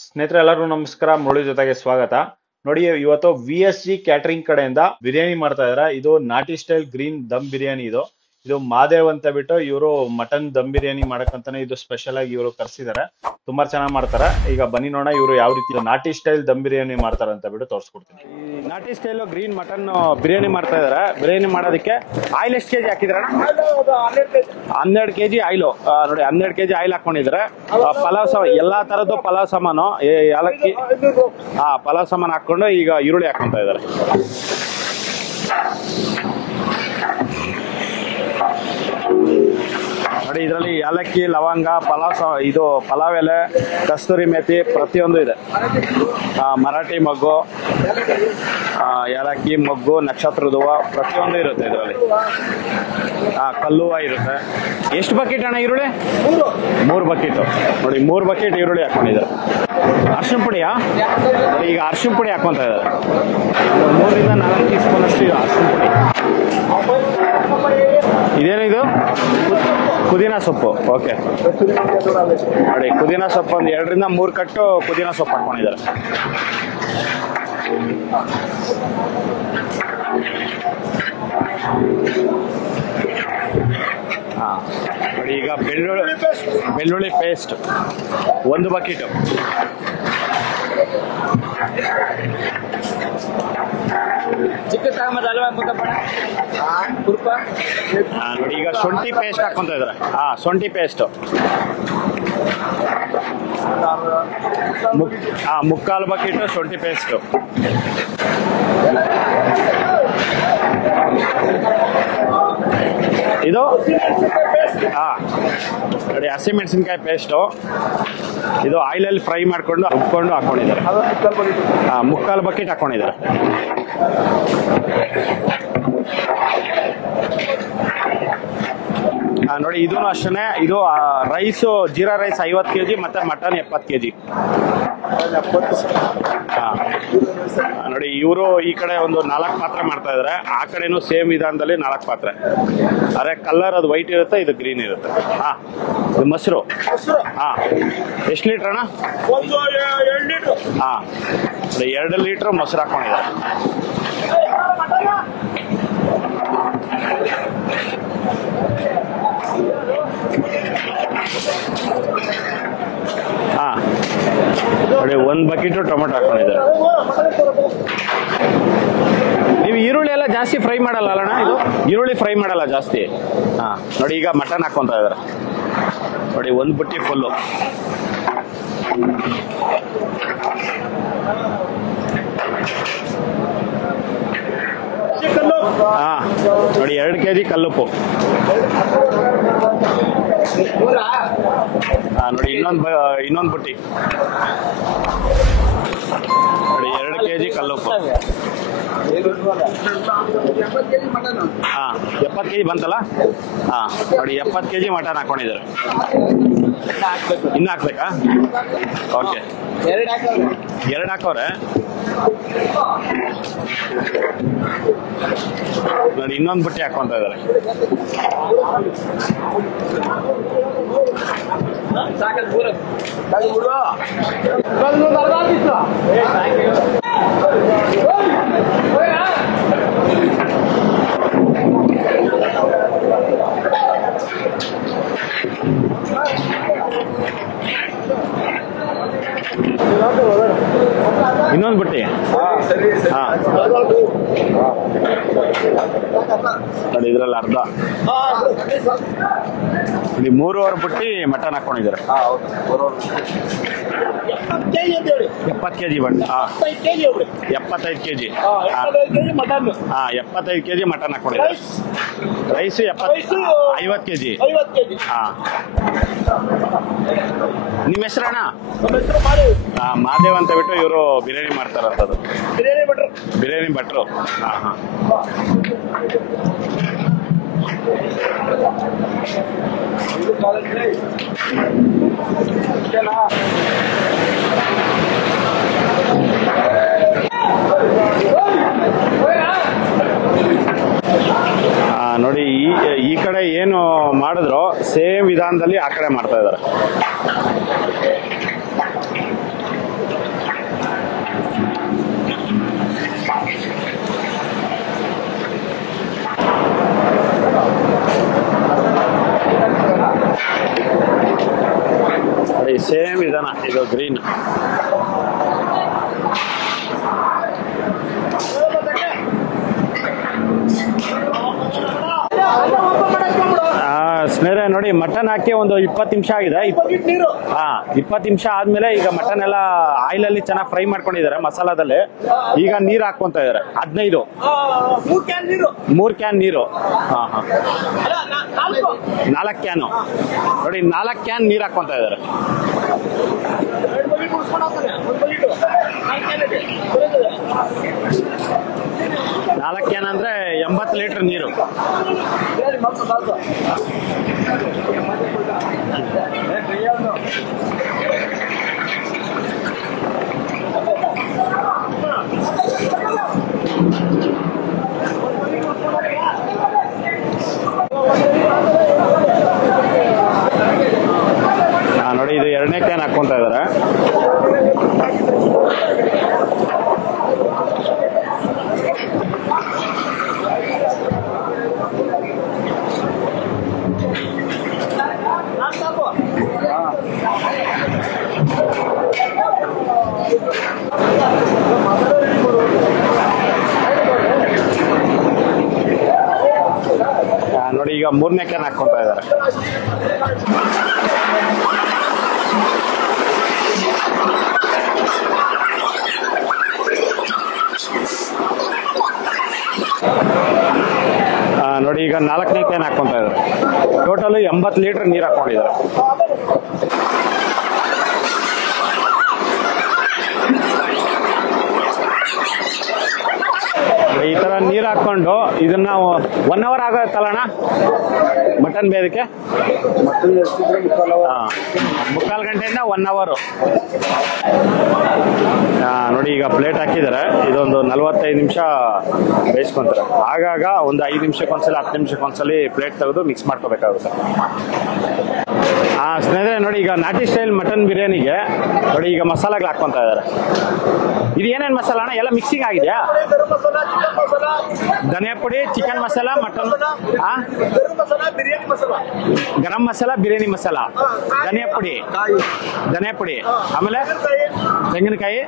ಸ್ನೇಹಿತರೆ ಎಲ್ಲರಿಗೂ ನಮಸ್ಕಾರ. ಮುರಳಿ ಜೊತೆಗೆ ಸ್ವಾಗತ. ನೋಡಿ, ಇವತ್ತು VSG ಕ್ಯಾಟರಿಂಗ್ ಕಡೆಯಿಂದ ಬಿರಿಯಾನಿ ಮಾಡ್ತಾ ಇದಾರೆ. ಇದು ನಾಟಿ ಸ್ಟೈಲ್ ಗ್ರೀನ್ ದಮ್ ಬಿರಿಯಾನಿ. ಇದು ಮಾದೇವ್ ಅಂತ ಬಿಟ್ಟು ಇವರು ಮಟನ್ ದಮ್ ಬಿರಿಯಾನಿ ಮಾಡಕ್ಕಂತಾನೆ ಇದು ಸ್ಪೆಷಲ್ ಆಗಿ ಇವರು ಕರ್ಸಿದ್ದಾರೆ. ತುಂಬಾ ಚೆನ್ನಾಗಿ ಮಾಡ್ತಾರೆ. ಈಗ ಬನ್ನಿ ನೋಡೋಣ ಇವರು ಯಾವ ರೀತಿ ನಾಟಿ ಸ್ಟೈಲ್ ದಮ್ ಬಿರಿಯಾನಿ ಮಾಡ್ತಾರೆ ಅಂತ ಬಿಟ್ಟು ತೋರಿಸ್ಕೊಡ್ತೀನಿ. ಈ ನಾಟಿ ಸ್ಟೈಲ್ ಗ್ರೀನ್ ಮಟನ್ ಬಿರಿಯಾನಿ ಮಾಡ್ತಾ ಇದಾರೆ. ಬಿರಿಯಾನಿ ಮಾಡೋದಕ್ಕೆ ಆಯಿಲ್ ಎಷ್ಟು ಕೆಜಿ ಹಾಕಿದ್ರ? 12 ಕೆಜಿ ಆಯಿಲು. ನೋಡಿ 12 ಕೆಜಿ ಆಯಿಲ್ ಹಾಕೊಂಡಿದ್ರೆ ಪಲಾವ್ ಎಲ್ಲಾ ತರದ್ದು ಪಲಾವ್ ಸಾಮಾನು, ಏಲಕ್ಕಿ, ಪಲಾವ್ ಸಾಮಾನು ಹಾಕೊಂಡು ಈಗ ಈರುಳ್ಳಿ ಹಾಕೊಂತ ಇದಾರೆ. ನೋಡಿ ಇದರಲ್ಲಿ ಏಲಕ್ಕಿ, ಲವಂಗ, ಪಲಾವ್ ಎಲೆ, ಕಸ್ತೂರಿ ಮೇಥಿ ಪ್ರತಿಯೊಂದು ಇದೆ. ಮರಾಠಿ ಮೊಗ್ಗು, ಏಲಕ್ಕಿ ಮೊಗ್ಗು, ನಕ್ಷತ್ರದ ಹೂವು ಪ್ರತಿಯೊಂದು ಇರುತ್ತೆ ಇದರಲ್ಲಿ. ಕಲ್ಲು ಹೂವು ಇರುತ್ತೆ. ಎಷ್ಟು ಬಕೆಟ್ ಅಣ್ಣ ಈರುಳ್ಳಿ? 3 ಬಕೆಟ್. ನೋಡಿ 3 ಬಕೆಟ್ ಈರುಳ್ಳಿ ಹಾಕೊಂಡಿದ್ದಾರೆ. ಅರ್ಶಿಣ ಪುಡಿಯಾ? ಈಗ ಅರ್ಶಿಣ ಪುಡಿ ಹಾಕೊಂತ ಇದ್ದಾರೆ. 3 ರಿಂದ 4 ಟೀ ಸ್ಪೂನ್ ಅಷ್ಟು ಅರ್ಶಿಣ ಪುಡಿ. ಇದೇನಿದು? ಪುದೀನಾ ಸೊಪ್ಪು. ಓಕೆ, ನೋಡಿ ಪುದೀನಾ ಸೊಪ್ಪು ಒಂದು 2 ರಿಂದ 3 ಕಟ್ಟು ಪುದೀನಾ ಸೊಪ್ಪು ಹಾಕೊಂಡಿದ್ದಾರೆ. ನೋಡಿ ಈಗ ಬೆಳ್ಳುಳ್ಳಿ ಪೇಸ್ಟ್ 1 ಬಕೆಟ್. ನೋಡಿ ಈಗ ಶುಂಠಿ ಪೇಸ್ಟ್ ಹಾಕೊಂತ ಇದಾರೆ. ಶುಂಠಿ ಪೇಸ್ಟ್ 3/4 ಬಕೆಟ್ ಶುಂಠಿ ಪೇಸ್ಟ್. ಇದು ನೋಡಿ ಹಸಿಮೆಣಸಿನ್ಕಾಯಿ ಪೇಸ್ಟು. ಇದು ಆಯಿಲಲ್ಲಿ ಫ್ರೈ ಮಾಡ್ಕೊಂಡು ಉಪ್ಕೊಂಡು ಹಾಕೊಂಡಿದ್ದಾರೆ. 3/4 ಬಕೆಟ್ ಹಾಕೊಂಡಿದ್ದಾರೆ. ನೋಡಿ ಇದೂ ಅಷ್ಟೇ. ಇದು ರೈಸು ಜೀರಾ ರೈಸ್ 50 ಕೆಜಿ ಮತ್ತೆ ಮಟನ್ 70 ಕೆಜಿ. ನೋಡಿ ಇವರು ಈ ಕಡೆ ಒಂದು 4 ಪಾತ್ರೆ ಮಾಡ್ತಾ ಇದಾರೆ. ಆ ಕಡೆನೂ ಸೇಮ್ ವಿಧಾನದಲ್ಲಿ 4 ಪಾತ್ರೆ. ಅದೇ ಕಲರ್ ಅದು ವೈಟ್ ಇರುತ್ತೆ, ಇದು ಗ್ರೀನ್ ಇರುತ್ತೆ. ಇದು ಮೊಸರು. ಎಷ್ಟು ಲೀಟರ್ ಅಣ್ಣ? 2 ಲೀಟರ್ ಮೊಸರು ಹಾಕೊಂಡಿದ್ದಾರೆ. ನೋಡಿ 1 ಬಕೆಟ್ ಟೊಮೆಟೊ ಹಾಕೊಂಡಿದ್ದಾರೆ. ನೀವು ಈರುಳ್ಳಿ ಎಲ್ಲ ಜಾಸ್ತಿ ಫ್ರೈ ಮಾಡಲ್ಲ ಅಲ್ಲಣ್ಣ? ಇದು ಈರುಳ್ಳಿ ಫ್ರೈ ಮಾಡಲ್ಲ ಜಾಸ್ತಿ. ನೋಡಿ ಈಗ ಮಟನ್ ಹಾಕೊಂತ ಇದಾರೆ. ನೋಡಿ 1 ಬುಟ್ಟಿ ಫುಲ್ಲು. ನೋಡಿ 2 ಕೆಜಿ ಕಲ್ಲುಪ್ಪು. ನೋಡಿ ಇನ್ನೊಂದು ಬುಟ್ಟಿ. ನೋಡಿ 2 ಕೆಜಿ ಕಲ್ಲುಪ್ಪು. 70 ಕೆಜಿ ಬಂತಲ್ಲ? ನೋಡಿ 70 ಕೆಜಿ ಮಟನ್ ಹಾಕೊಂಡಿದ್ದಾರೆ. ಇನ್ನು ಹಾಕ್ಬೇಕಾ? ಓಕೆ, 2 ಹಾಕವ್ರೆ. ನೋಡಿ ಇನ್ನೊಂದು ಬುಟ್ಟಿ ಹಾಕೊಂತ ಇದ್ದಾರೆ. ಇನ್ನೊಂದು ಬುಟ್ಟಿ. ನೋಡಿ ಇದ್ರಲ್ಲಿ ಅರ್ಧ. ನೋಡಿ 3.5 ಬುಟ್ಟಿ ಮಟನ್ ಹಾಕೊಂಡಿದ್ದಾರೆ. 70 kg but 75 kg. 75 kg mutton ಹಾಕೊಂಡಿದ್ದಾರೆ. Rice 50 kg. ನಿಮ್ಮ ಹೆಸರಣ್ಣ? ಮಾದೇವ್ ಅಂತ ಬಿಟ್ಟು ಇವರು ಬಿರಿಯಾನಿ ಮಾಡ್ತಾರಂತದ್ದು. ಬಿರಿಯಾನಿ ಭಟ್ರು. ನೋಡಿ ಈ ಕಡೆ ಏನು ಮಾಡಿದ್ರು ಸೇಮ್ ವಿಧಾನದಲ್ಲಿ ಆ ಕಡೆ ಮಾಡ್ತಾ ಇದ್ದಾರೆ. ಇದು ಗ್ರೀನ್. ಸ್ನೇಹಿತರೆ ನೋಡಿ, ಮಟನ್ ಹಾಕಿ ಒಂದು 20 ನಿಮಿಷ ಆಗಿದೆ. 20 ನಿಮಿಷ ಆದ್ಮೇಲೆ ಈಗ ಮಟನ್ ಎಲ್ಲ ಆಯಿಲ್ ಅಲ್ಲಿ ಚೆನ್ನಾಗಿ ಫ್ರೈ ಮಾಡ್ಕೊಂಡಿದ್ದಾರೆ ಮಸಾಲಾದಲ್ಲಿ. ಈಗ ನೀರ್ ಹಾಕೊಂತ ಇದಾರೆ 15 3 ಕ್ಯಾನ್ ನೀರು. 4 ಕ್ಯಾನು ನೋಡಿ, 4 ಕ್ಯಾನ್ ನೀರ್ ಹಾಕೊಂತ ಇದಾರೆ. 4 ಕ್ಯಾನ್ ಅಂದ್ರೆ 80 ಲೀಟರ್ ನೀರು. ನೋಡಿ, ಇದು 2ನೇ ಕ್ಯಾನ್ ಹಾಕೊಂತ ಇದಾರೆ. ನೋಡಿ, ಈಗ 3ನೇ ಕ್ಯಾನ್ ಹಾಕೊಂತ ಇದಾರೆ. ನೋಡಿ, ಈಗ 4ನೇ ಕ್ಯಾನ್ ಹಾಕೊಂತ ಇದಾರೆ. ಟೋಟಲ್ 80 ಲೀಟರ್ ನೀರು ಹಾಕೊಂಡಿದ್ದಾರೆ. ಈ ತರ ನೀರ್ ಹಾಕೊಂಡು ಇದನ್ನ 1 ಅವರ್ ಆಗತ್ತಲ್ಲಣ್ಣ ಮಟನ್ ಬೇಯಕ್ಕೆ? 3/4 ಗಂಟೆಯಿಂದ 1 ಅವರ್. ನೋಡಿ, ಈಗ ಪ್ಲೇಟ್ ಹಾಕಿದ್ದಾರೆ. ಇದೊಂದು 45 ನಿಮಿಷ ಬೇಯಿಸ್ಕೊಂತಾರೆ. ಆಗಾಗ ಒಂದು 5 ನಿಮಿಷಕ್ಕೊಂದ್ಸಲ 10 ನಿಮಿಷಕ್ಕೊಂದ್ಸಲಿ ಪ್ಲೇಟ್ ತೆಗೆದು ಮಿಕ್ಸ್ ಮಾಡ್ಕೋಬೇಕಾಗುತ್ತೆ. ಸ್ನೇಹಿತರೆ ನೋಡಿ, ಈಗ ನಾಟಿ ಸ್ಟೈಲ್ ಮಟನ್ ಬಿರಿಯಾನಿಗೆ ನೋಡಿ ಈಗ ಮಸಾಲಾಗಳು ಹಾಕೊಂತ ಇದಾರೆ. ಇದು ಏನೇನ್ ಮಸಾಲ ಅಣ್ಣ? ಎಲ್ಲ ಮಿಕ್ಸಿಂಗ್ ಆಗಿದೆಯಾ? ಧನಿಯಾ ಪುಡಿ, ಚಿಕನ್ ಮಸಾಲ, ಮಟನ್, ಗರಂ ಮಸಾಲ, ಬಿರಿಯಾನಿ ಮಸಾಲ, ಧನಿಯಾ ಪುಡಿ, ಆಮೇಲೆ ತೆಂಗಿನಕಾಯಿ,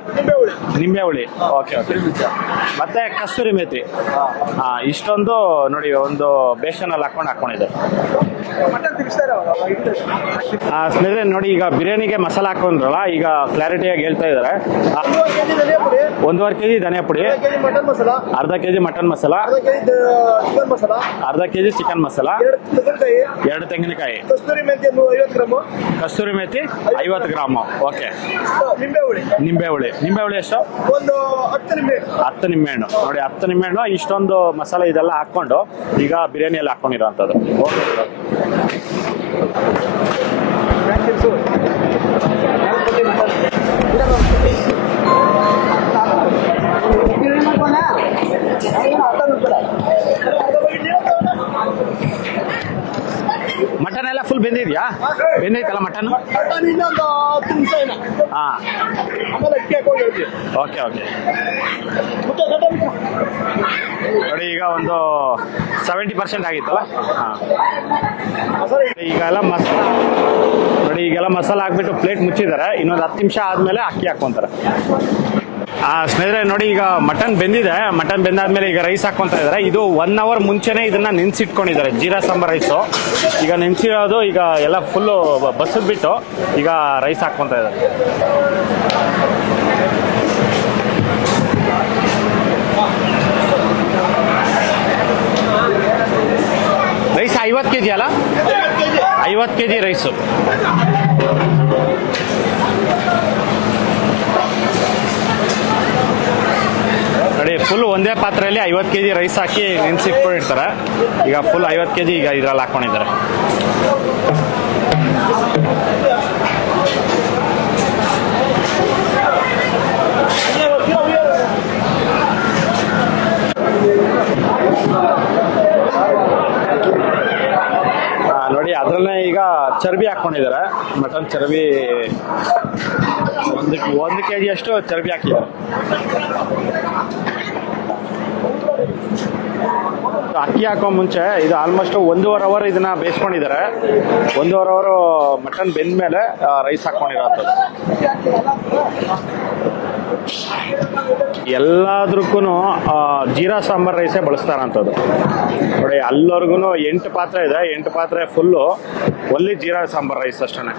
ನಿಂಬೆ ಹುಳಿ. Okay okay. ಮತ್ತೆ ಕಸ್ತೂರಿ ಮೇಥಿ. ಇಷ್ಟೊಂದು ನೋಡಿ ಒಂದು ಬೇಸನ್ ಅಲ್ಲಿ ಹಾಕೊಂಡಿದೆ. ಸ್ನೇಹಿತರೆ ನೋಡಿ, ಈಗ ಬಿರಿಯಾನಿಗೆ ಮಸಾಲ ಹಾಕೊಂಡ್ರಲ್ಲ, ಈಗ ಕ್ಲಾರಿಟಿಯಾಗಿ ಹೇಳ್ತಾ ಇದಾರೆ. 1.5 kg ಧನಿಯಾ ಪುಡಿ, ಅರ್ಧ kg ಮಟನ್ ಮಸಾಲ, ಅರ್ಧ kg ಚಿಕನ್ ಮಸಾಲ, 2 ತೆಂಗಿನಕಾಯಿ, ಕಸ್ತೂರಿ ಮೇಥಿ 50 ಗ್ರಾಮ್. ಓಕೆ. ನಿಂಬೆ ಹುಳಿ ಎಷ್ಟು? 10 ನಿಂಬೆಹಣ್ಣು. ನೋಡಿ, 10 ನಿಂಬೆಹಣ್ಣು. ಇಷ್ಟೊಂದು ಮಸಾಲೆ ಇದೆಲ್ಲ ಹಾಕೊಂಡು ಈಗ ಬಿರಿಯಾನಿಯಲ್ಲಿ ಹಾಕೊಂಡಿರೋಂಥದ್ದು. ಓಕೆ. ಮಟನ್ ಎಲ್ಲ ಫುಲ್ ಬೆಂದಿದ್ಯಾ? ಬೆಂದೈತಲ್ಲ ಮಟನ್? Okay okay. ನೋಡಿ, ಈಗ ಒಂದು 70% ಆಗಿತ್ತಲ್ಲ. ಈಗೆಲ್ಲ ಮಸಾಲ ಹಾಕ್ಬಿಟ್ಟು ಪ್ಲೇಟ್ ಮುಚ್ಚಿದ್ದಾರೆ. ಇನ್ನೊಂದು 10 ನಿಮಿಷ ಆದ್ಮೇಲೆ ಅಕ್ಕಿ ಹಾಕೊಂತಾರೆ. ಸ್ನೇಹಿತರೆ ನೋಡಿ, ಈಗ ಮಟನ್ ಬೆಂದಿದೆ. ಮಟನ್ ಬೆಂದಾದ್ಮೇಲೆ ಈಗ ರೈಸ್ ಹಾಕೊಂತ ಇದಾರೆ. ಇದು 1 ಅವರ್ ಮುಂಚೆನೆ ಇದನ್ನ ನೆನ್ಸಿಟ್ಕೊಂಡಿದ್ದಾರೆ. ಜೀರಾ ಸಾಂಬಾರ್ ರೈಸು ಈಗ ನೆನ್ಸಿರೋದು. ಈಗ ಎಲ್ಲ ಫುಲ್ಲು ಬಸದ್ಬಿಟ್ಟು ಈಗ ರೈಸ್ ಹಾಕೊಂತ ಇದ್ದಾರೆ. ರೈಸ್ 50 kg ಅಲ್ಲ? 50 kg ರೈಸು. ನೋಡಿ, ಫುಲ್ ಒಂದೇ ಪಾತ್ರೆಯಲ್ಲಿ 50 kg ರೈಸ್ ಹಾಕಿ ನೆನ್ಸಿಟ್ಕೊಂಡಿರ್ತಾರೆ. ಈಗ ಫುಲ್ 50 kg ಈಗ ಇದ್ರಲ್ಲಿ ಹಾಕೊಂಡಿದ್ದಾರೆ. ನೋಡಿ, ಅದ್ರಲ್ಲೇ ಈಗ ಚರ್ಬಿ ಹಾಕೊಂಡಿದ್ದಾರೆ. ಮಟನ್ ಚರ್ಬಿ 1 kg ಅಷ್ಟು ಚರ್ಬಿ ಹಾಕಿದ್ದಾರೆ. ಅಕ್ಕಿ ಹಾಕೋ ಮುಂಚೆ ಇದು ಆಲ್ಮೋಸ್ಟ್ 1.5 ಅವರ್ ಇದನ್ನ ಬೇಯಿಸ್ಕೊಂಡಿದ್ದಾರೆ. 1.5 ಅವರ್ ಮಟನ್ ಬೆಂದ ಮೇಲೆ ರೈಸ್ ಹಾಕೊಂಡಿರೋಂಥದ್ದು. ಎಲ್ಲದಕ್ಕೂ ಜೀರಾ ಸಾಂಬಾರ್ ರೈಸೇ ಬಳಸ್ತಾರಂಥದ್ದು ನೋಡಿ. ಅಲ್ಲವರೆಗೂ 8 ಪಾತ್ರೆ ಇದೆ, 8 ಪಾತ್ರೆ ಫುಲ್ಲು ಒಲ್ಲಿ ಜೀರಾ ಸಾಂಬಾರ್ ರೈಸ್ ಅಷ್ಟೇ.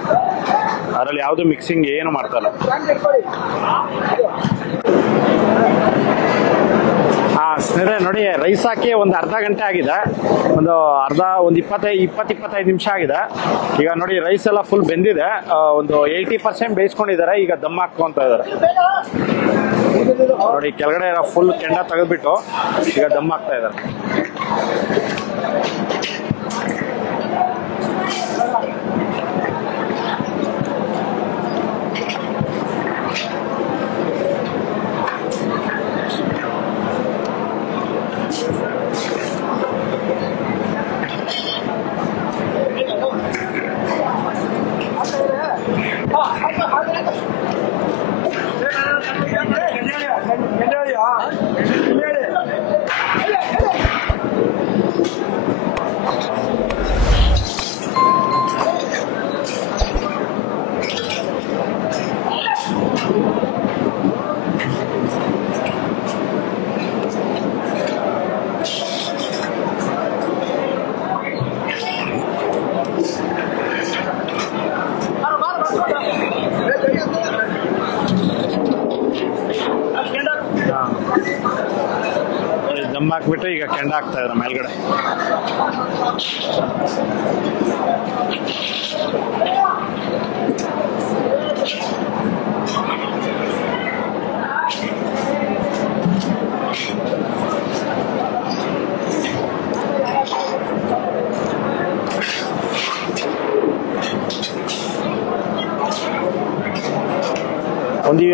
ಅದರಲ್ಲಿ ಯಾವುದು ಮಿಕ್ಸಿಂಗ್ ಏನು ಮಾಡ್ತಾಯಿಲ್ಲ. ಸ್ನೇಹಿತರೆ ನೋಡಿ, ರೈಸ್ ಹಾಕಿ ಒಂದು ಅರ್ಧ ಗಂಟೆ ಆಗಿದೆ, ಒಂದು 20-25 ನಿಮಿಷ ಆಗಿದೆ. ಈಗ ನೋಡಿ ರೈಸ್ ಎಲ್ಲ ಫುಲ್ ಬೆಂದಿದೆ, ಒಂದು 80% ಬೇಯಿಸ್ಕೊಂಡಿದ್ದಾರೆ. ಈಗ ದಮ್ ಹಾಕೊಂತ ಇದ್ದಾರೆ ನೋಡಿ. ಕೆಳಗಡೆ ಫುಲ್ ಕೆಂಡ ತೆಗೆದ್ಬಿಟ್ಟು ಈಗ ದಮ್ ಹಾಕ್ತಾ ಇದ್ದಾರೆ. ದಮ್ ಹಾಕ್ಬಿಟ್ಟು ಈಗ ಕೆಂಡ ಹಾಕ್ತಾ ಇದ್ದಾರೆ ಮೇಲ್ಗಡೆ. ಒಂದು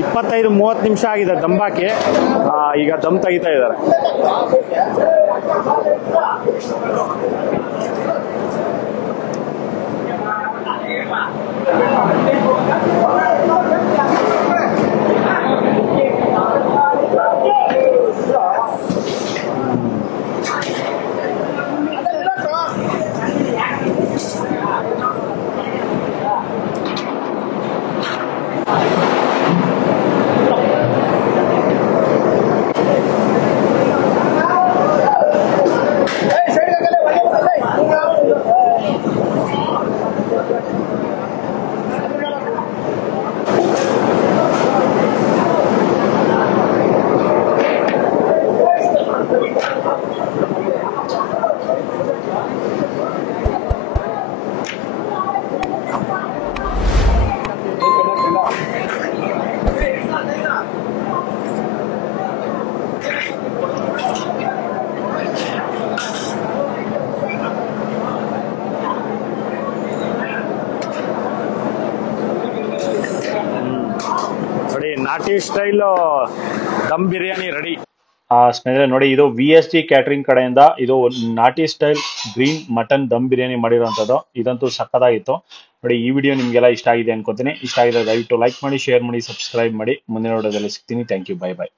25-30 ನಿಮಿಷ ಆಗಿದೆ ದಮ್ ಹಾಕಿ. ಈಗ ದಮ್ ತೆಗಿತಾ ಇದ್ದಾರೆ. ನೋಡಿ ನಾಟಿ ಸ್ಟೈಲ್ ದಮ್ ಬಿರಿಯಾನಿ ರೆಡಿ. ಸ್ನೇಹಿತರೆ ನೋಡಿ, ಇದು VSG ಕ್ಯಾಟರಿಂಗ್ ಕಡೆಯಿಂದ ಇದು ನಾಟಿ style green mutton dum biryani ಮಾಡಿರೋಂಥದ್ದು. ಇದಂತೂ ಸಕ್ಕತ್ತಾಗಿತ್ತು ನೋಡಿ. ಈ ವಿಡಿಯೋ ನಿಮ್ಗೆಲ್ಲ ಇಷ್ಟ ಆಗಿದೆ ಅನ್ಕೋತೀನಿ. ಇಷ್ಟ ಆಗಿದೆ ದಯವಿಟ್ಟು ಲೈಕ್ ಮಾಡಿ, ಶೇರ್ ಮಾಡಿ, ಸಬ್ಸ್ಕ್ರೈಬ್ ಮಾಡಿ. ಮುಂದಿನ ವಿಡಿಯೋದಲ್ಲಿ ಸಿಗ್ತೀನಿ. Thank you, bye by.